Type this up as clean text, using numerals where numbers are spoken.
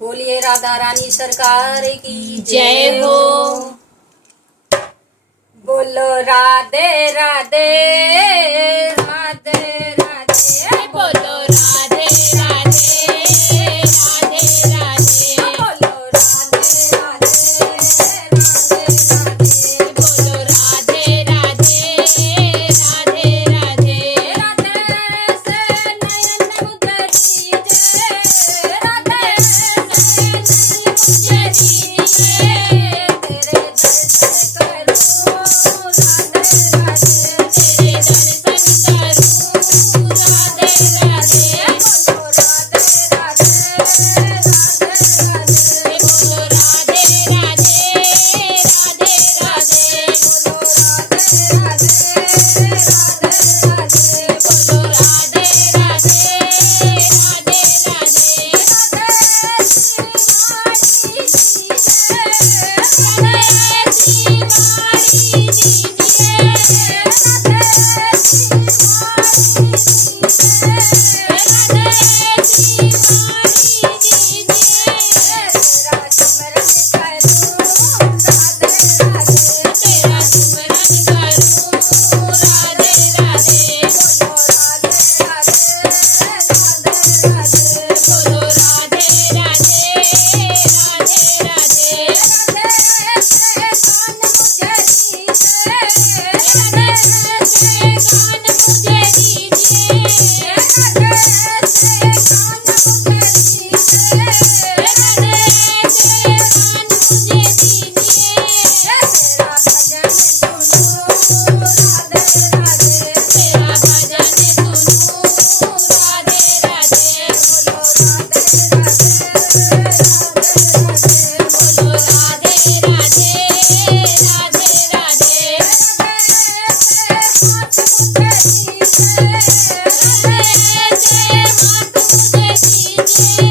बोलिए राधा रानी सरकार की जय हो। बोलो राधे राधे राधे राधे बोलो राधे राधे राधे राधे बोलो राधे राधे राधे राधे बोलो राधे राधे राधे राधे राधे से नयन मुझे दीजिए राधे से नयन मुझे दीजिए तेरे दर्शन करूं राधे राधे तेरे दर्शन करूं राधे राधे बोलो राधे राधे राधे राधे बोलो राधे राधे राधे राधे बोलो राधे राधे राधे राधे बोलो राधे राधे राधे राधे तेरा स्मरण करूं राधे राधे बोलो राधे राधे राधे राधे गान मुझे दीजिए गान मुझे दीजिए तेरा भजन सुनूं राधे राधे बोलो राधे राधे राधे राधे हाथ मुझे दीजिए